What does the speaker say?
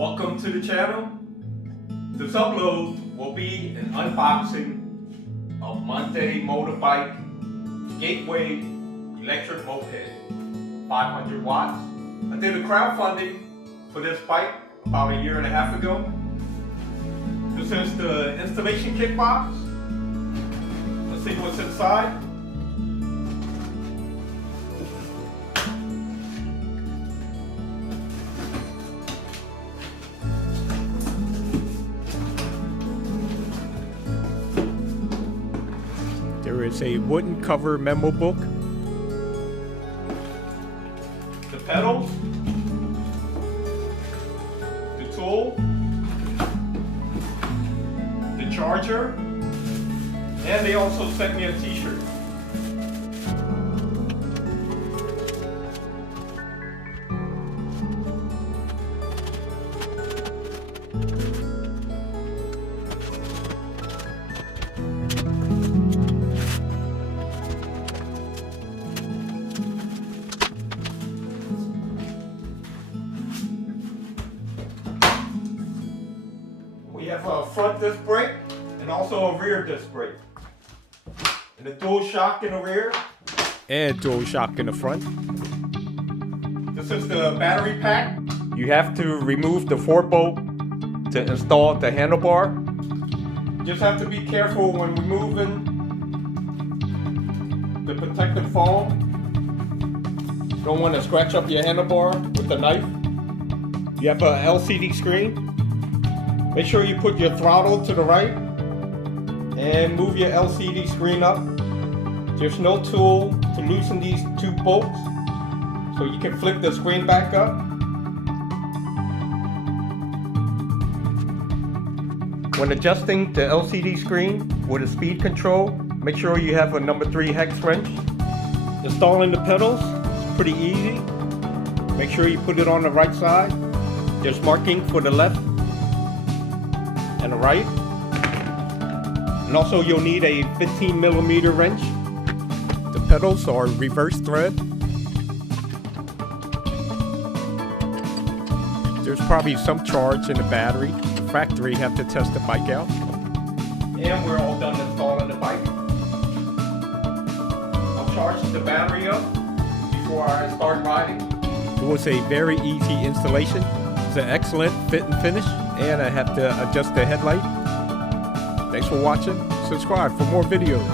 Welcome to the channel. This upload will be an unboxing of Monday Motorbike Gateway electric moped, 500 watts. I did a crowdfunding for this bike about a year and a half ago. This is the installation kit box. Let's see what's inside. There is a wooden cover memo book. The pedals, the tool, the charger, and they also sent me a t-shirt. We have a front disc brake and also a rear disc brake. And a dual shock in the rear. And dual shock in the front. This is the battery pack. You have to remove the 4-bolt to install the handlebar. Just have to be careful when removing the protective foam. Don't want to scratch up your handlebar with the knife. You have a LCD screen. Make sure you put your throttle to the right and move your LCD screen up. There's no tool to loosen these two bolts, so you can flip the screen back up. When adjusting the LCD screen with a speed control, make sure you have a number 3 hex wrench. Installing the pedals is pretty easy. Make sure you put it on the right side. There's marking for the left and the right. And also you'll need a 15mm wrench. The pedals are reverse thread. There's probably some charge in the battery. The factory have to test the bike out. And we're all done installing the bike. I'll charge the battery up before I start riding. It was a very easy installation. It's an excellent fit and finish. And I have to adjust the headlight. Thanks for watching. Subscribe for more videos.